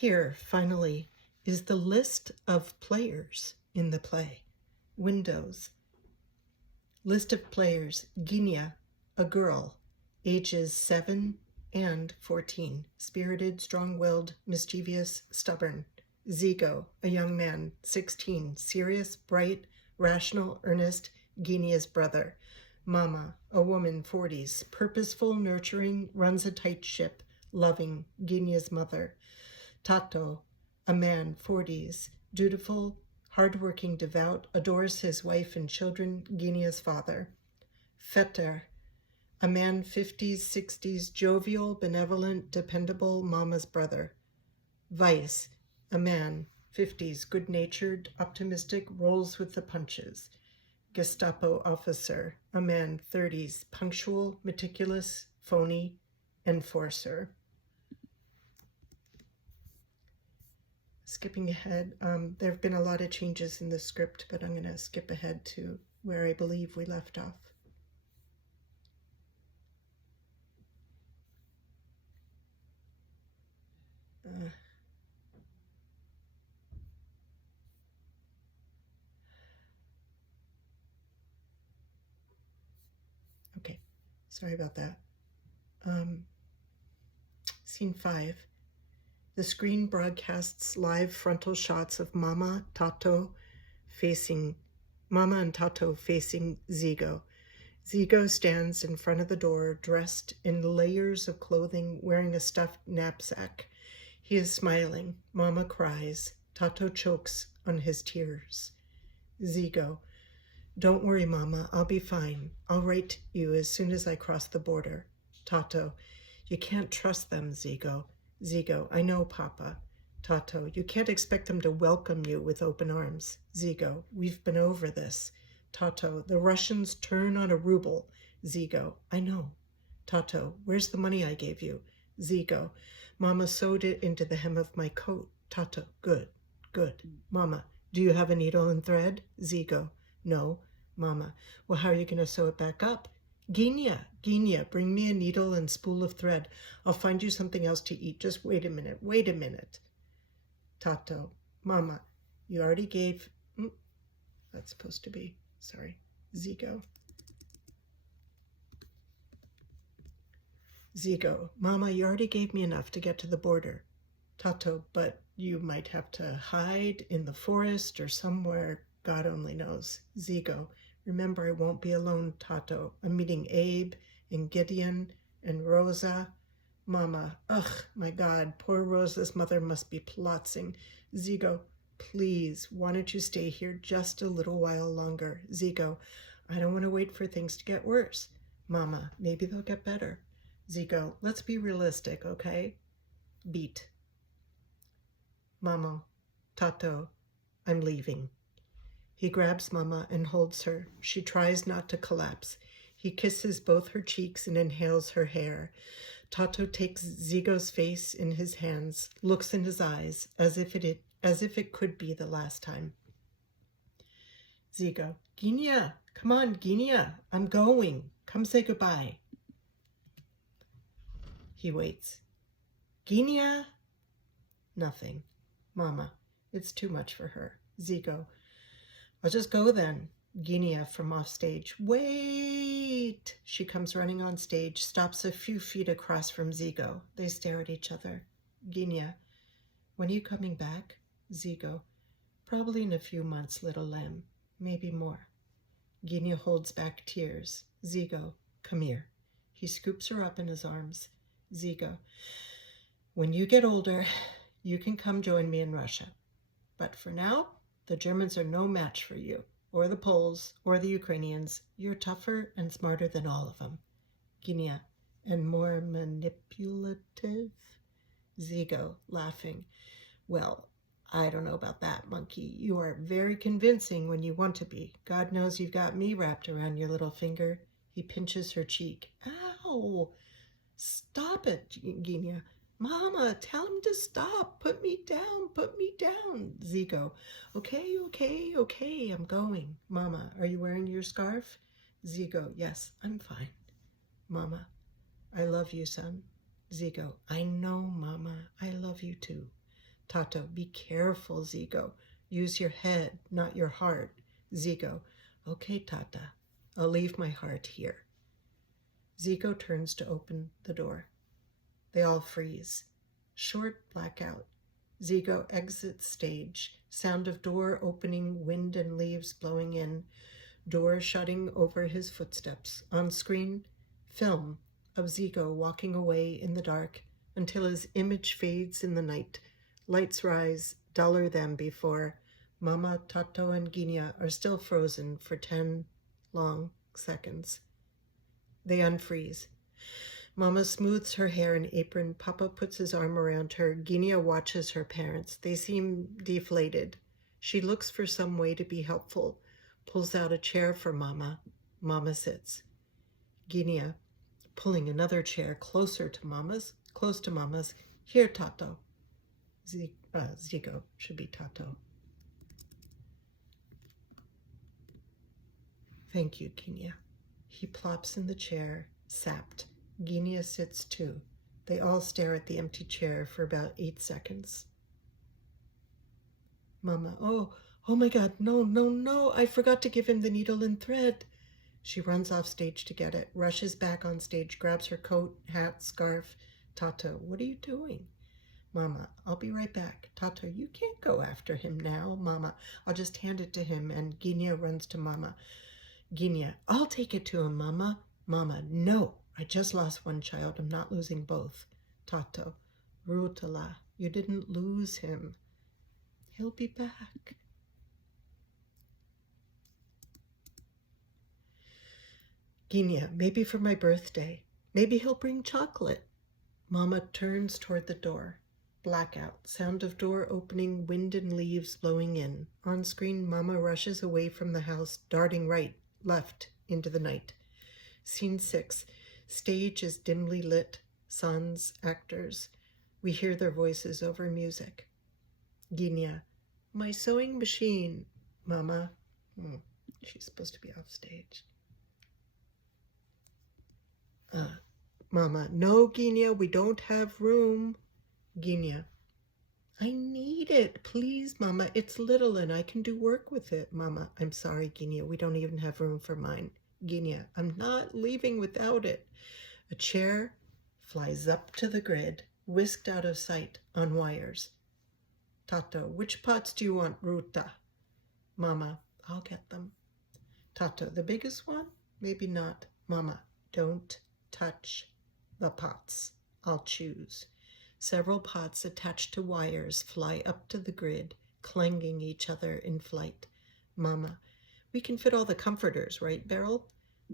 Here, finally, is the list of players in the play. Windows. List of players. Ginia, a girl, ages 7 and 14, spirited, strong-willed, mischievous, stubborn. Zigo, a young man, 16, serious, bright, rational, earnest, Ginia's brother. Mama, a woman, 40s, purposeful, nurturing, runs a tight ship, loving, Ginia's mother. Tato, a man, 40s, dutiful, hardworking, devout, adores his wife and children, Ginia's father. Fetter, a man, 50s, 60s, jovial, benevolent, dependable, Mama's brother. Vice, a man, 50s, good-natured, optimistic, rolls with the punches. Gestapo officer, a man, 30s, punctual, meticulous, phony, enforcer. Skipping ahead, there have been a lot of changes in the script, but I'm going to skip ahead to where I believe we left off. Okay, sorry about that. Scene 5. The screen broadcasts live frontal shots of Mama and Tato facing Zigo. Zigo stands in front of the door, dressed in layers of clothing, wearing a stuffed knapsack. He is smiling. Mama cries. Tato chokes on his tears. Zigo, don't worry, Mama, I'll be fine. I'll write you as soon as I cross the border. Tato, you can't trust them, Zigo. Zigo, I know, Papa. Tato, you can't expect them to welcome you with open arms. Zigo, we've been over this. Tato, the Russians turn on a ruble. Zigo, I know. Tato, where's the money I gave you? Zigo, Mama sewed it into the hem of my coat. Tato, good, good. Mama, do you have a needle and thread? Zigo, no. Mama, well, how are you going to sew it back up? Ginia, bring me a needle and spool of thread. I'll find you something else to eat. Just wait a minute. Tato, Mama, you already gave... that's supposed to be... Sorry. Zigo. Zigo, Mama, you already gave me enough to get to the border. Tato, but you might have to hide in the forest or somewhere, God only knows. Zigo, remember I won't be alone, Tato. I'm meeting Abe and Gideon and Rosa. Mama, ugh, my God, poor Rosa's mother must be plotzing. Zigo, please, why don't you stay here just a little while longer? Zigo, I don't want to wait for things to get worse. Mama, maybe they'll get better. Zigo, let's be realistic, okay? Beat. Mama, Tato, I'm leaving. He grabs Mama and holds her. She tries not to collapse. He kisses both her cheeks and inhales her hair. Tato takes Zigo's face in his hands, looks in his eyes, as if it could be the last time. Zigo, Ginia, come on, Ginia, I'm going. Come say goodbye. He waits. Ginia? Nothing. Mama, it's too much for her. Zigo, I'll just go then. Ginia from off stage. Wait! She comes running on stage, stops a few feet across from Zigo. They stare at each other. Ginia, when are you coming back? Zigo, probably in a few months, little lamb. Maybe more. Ginia holds back tears. Zigo, come here. He scoops her up in his arms. Zigo, when you get older, you can come join me in Russia. But for now, the Germans are no match for you, or the Poles, or the Ukrainians. You're tougher and smarter than all of them. Ginia, and more manipulative? Zigo, laughing. Well, I don't know about that, monkey. You are very convincing when you want to be. God knows you've got me wrapped around your little finger. He pinches her cheek. Ow! Stop it, Ginia. Mama, tell him to stop. Put me down. Zigo, okay, I'm going. Mama, are you wearing your scarf? Zigo, yes, I'm fine. Mama, I love you, son. Zigo, I know, Mama, I love you too. Tato, be careful, Zigo. Use your head, not your heart. Zigo, okay, Tata. I'll leave my heart here. Zigo turns to open the door. They all freeze. Short blackout. Zigo exits stage. Sound of door opening, wind and leaves blowing in. Door shutting over his footsteps. On screen, film of Zigo walking away in the dark until his image fades in the night. Lights rise, duller than before. Mama, Tato, and Ginia are still frozen for 10 long seconds. They unfreeze. Mama smooths her hair and apron. Papa puts his arm around her. Ginia watches her parents. They seem deflated. She looks for some way to be helpful. Pulls out a chair for Mama. Mama sits. Ginia, pulling another chair close to Mama's. Here, Tato. Zigo should be Tato. Thank you, Ginia. He plops in the chair, sapped. Ginia sits too. They all stare at the empty chair for about 8 seconds. Mama, oh my God, no, I forgot to give him the needle and thread. She runs off stage to get it, rushes back on stage, grabs her coat, hat, scarf. Tato, what are you doing? Mama, I'll be right back. Tato, you can't go after him now. Mama, I'll just hand it to him. And Ginia runs to Mama. Ginia, I'll take it to him, Mama. Mama, no, I just lost one child. I'm not losing both. Tato, Rutala, you didn't lose him. He'll be back. Ginia, maybe for my birthday. Maybe he'll bring chocolate. Mama turns toward the door. Blackout. Sound of door opening, wind and leaves blowing in. On screen, Mama rushes away from the house, darting right, left, into the night. Scene 6. Stage is dimly lit. Sons, actors. We hear their voices over music. Ginia, my sewing machine. Mama. She's supposed to be off stage. Mama, no, Ginia, we don't have room. Ginia, I need it. Please, Mama, it's little and I can do work with it. Mama, I'm sorry, Ginia, we don't even have room for mine. Ginia, I'm not leaving without it. A chair flies up to the grid, whisked out of sight on wires. Tato, which pots do you want, Ruta? Mama, I'll get them. Tato, the biggest one? Maybe not. Mama, don't touch the pots. I'll choose. Several pots attached to wires fly up to the grid, clanging each other in flight. Mama, we can fit all the comforters, right, Beryl?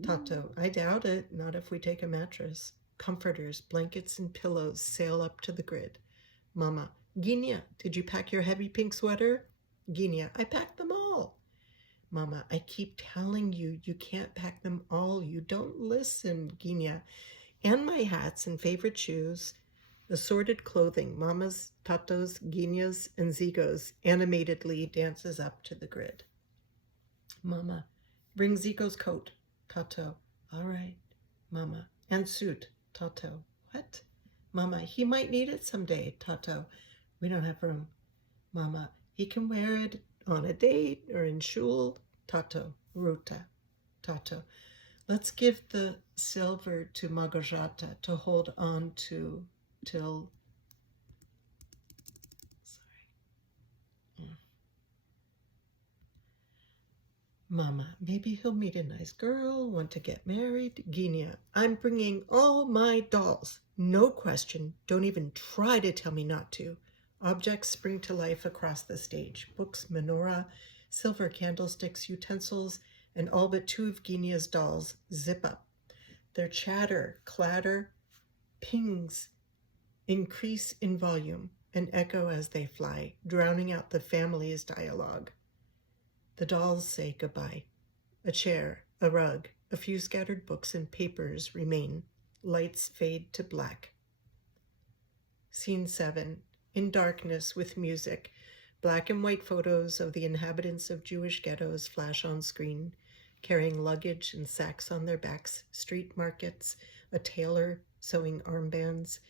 Tato, I doubt it, not if we take a mattress. Comforters, blankets, and pillows sail up to the grid. Mama, Ginia, did you pack your heavy pink sweater? Ginia, I packed them all. Mama, I keep telling you, you can't pack them all. You don't listen, Ginia. And my hats and favorite shoes. Assorted clothing, Mama's, Tato's, Ginia's, and Zigo's animatedly dances up to the grid. Mama, bring Zigo's coat. Tato, all right. Mama, and suit. Tato, what? Mama, he might need it someday. Tato, we don't have room. Mama, he can wear it on a date or in shul. Tato, Ruta. Tato, let's give the silver to Margarita to hold on to till... Mama, maybe he'll meet a nice girl, want to get married. Ginia, I'm bringing all my dolls. No question. Don't even try to tell me not to. Objects spring to life across the stage. Books, menorah, silver candlesticks, utensils, and all but 2 of Ginia's dolls zip up. Their chatter, clatter, pings increase in volume and echo as they fly, drowning out the family's dialogue. The dolls say goodbye. A chair, a rug, a few scattered books and papers remain. Lights fade to black. Scene 7. In darkness with music, black and white photos of the inhabitants of Jewish ghettos flash on screen, carrying luggage and sacks on their backs, street markets, a tailor sewing armbands,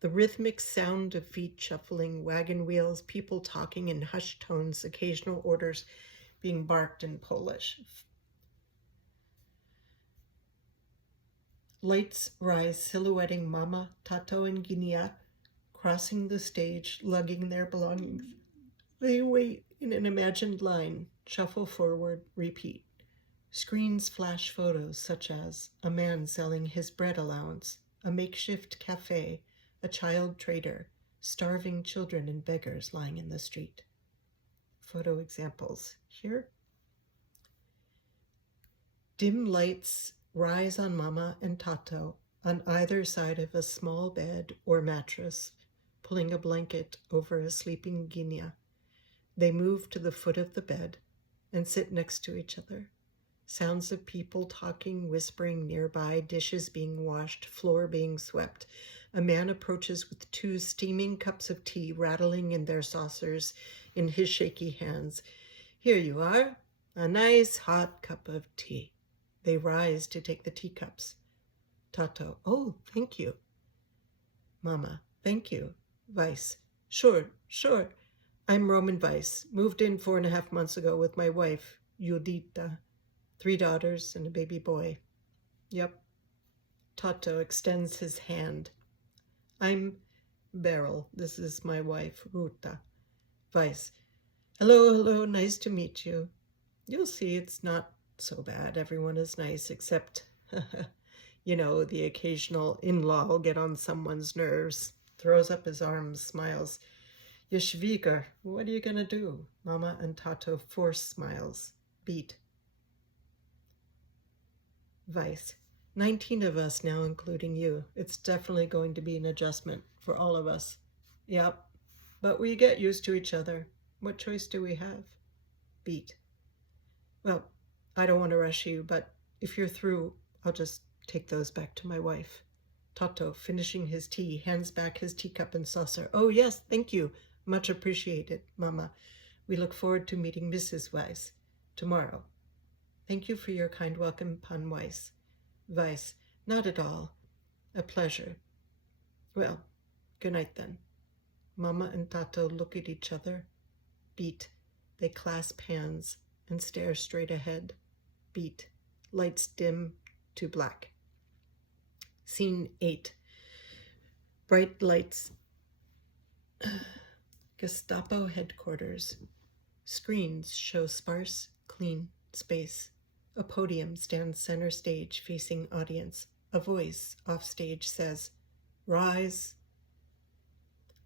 The rhythmic sound of feet shuffling, wagon wheels, people talking in hushed tones, occasional orders being barked in Polish. Lights rise, silhouetting Mama, Tato, and Ginia, crossing the stage, lugging their belongings. They wait in an imagined line, shuffle forward, repeat. Screens flash photos such as a man selling his bread allowance, a makeshift cafe, a child trader, starving children and beggars lying in the street. Photo examples here. Dim lights rise on Mama and Tato on either side of a small bed or mattress, pulling a blanket over a sleeping Ginia. They move to the foot of the bed and sit next to each other. Sounds of people talking, whispering nearby, dishes being washed, floor being swept. A man approaches with 2 steaming cups of tea rattling in their saucers in his shaky hands. Here you are, a nice hot cup of tea. They rise to take the teacups. Tato, oh, thank you. Mama, thank you. Weiss, sure. I'm Roman Weiss, moved in 4.5 months ago with my wife, Judita. 3 daughters and a baby boy. Yep. Tato extends his hand. I'm Beryl. This is my wife, Ruta. Weiss. Hello, nice to meet you. You'll see it's not so bad. Everyone is nice except, the occasional in-law will get on someone's nerves. Throws up his arms, smiles. Yeshviga, what are you gonna do? Mama and Tato force smiles. Beat. Weiss. 19 of us now, including you. It's definitely going to be an adjustment for all of us. Yep. But we get used to each other. What choice do we have? Beat. Well, I don't want to rush you, but if you're through, I'll just take those back to my wife. Tato, finishing his tea, hands back his teacup and saucer. Oh, yes, thank you. Much appreciated, Mama. We look forward to meeting Mrs. Weiss tomorrow. Thank you for your kind welcome, Pan Weiss. Weiss, not at all. A pleasure. Well, good night then. Mama and Tato look at each other. Beat. They clasp hands and stare straight ahead. Beat. Lights dim to black. Scene 8. Bright lights. Gestapo headquarters. Screens show sparse, clean space. A podium stands center stage facing audience. A voice off stage says, "Rise."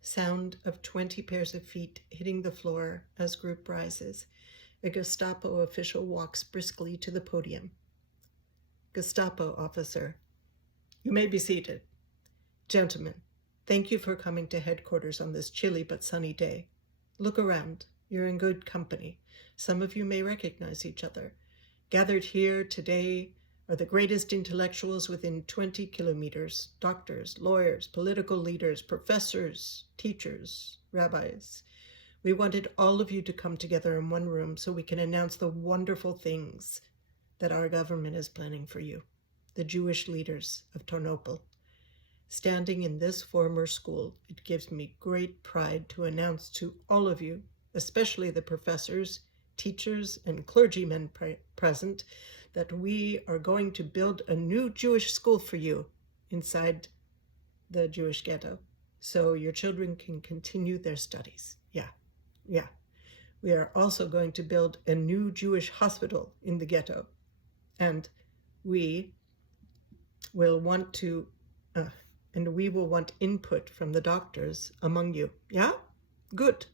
Sound of 20 pairs of feet hitting the floor as group rises. A Gestapo official walks briskly to the podium. Gestapo officer, you may be seated. Gentlemen, thank you for coming to headquarters on this chilly but sunny day. Look around. You're in good company. Some of you may recognize each other. Gathered here today are the greatest intellectuals within 20 kilometers, doctors, lawyers, political leaders, professors, teachers, rabbis. We wanted all of you to come together in one room so we can announce the wonderful things that our government is planning for you, the Jewish leaders of Ternopil. Standing in this former school, it gives me great pride to announce to all of you, especially the professors, teachers, and clergymen present, that we are going to build a new Jewish school for you inside the Jewish ghetto, so your children can continue their studies. Yeah. We are also going to build a new Jewish hospital in the ghetto, and we will want input from the doctors among you. Yeah? Good.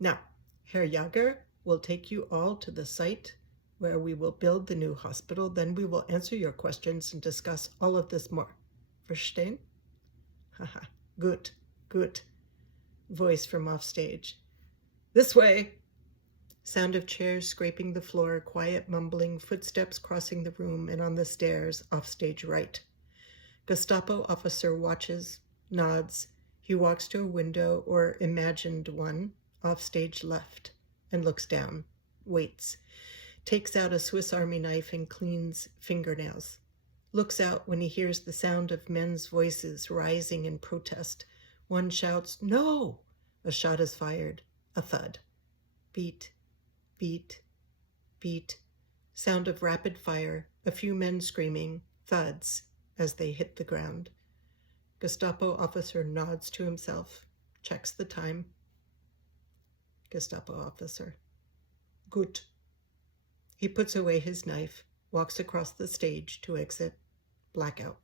Now, Herr Jager will take you all to the site where we will build the new hospital. Then we will answer your questions and discuss all of this more. Verstehen? Haha, good. Voice from offstage. This way. Sound of chairs scraping the floor, quiet mumbling, footsteps crossing the room and on the stairs, offstage right. Gestapo officer watches, nods. He walks to a window, or imagined one, offstage left, and looks down, waits, takes out a Swiss Army knife and cleans fingernails. Looks out when he hears the sound of men's voices rising in protest. One shouts, "No!" A shot is fired. A thud. Beat, beat, beat. Sound of rapid fire. A few men screaming. Thuds as they hit the ground. Gestapo officer nods to himself, checks the time. Gestapo officer. Gut. He puts away his knife, walks across the stage to exit. Blackout.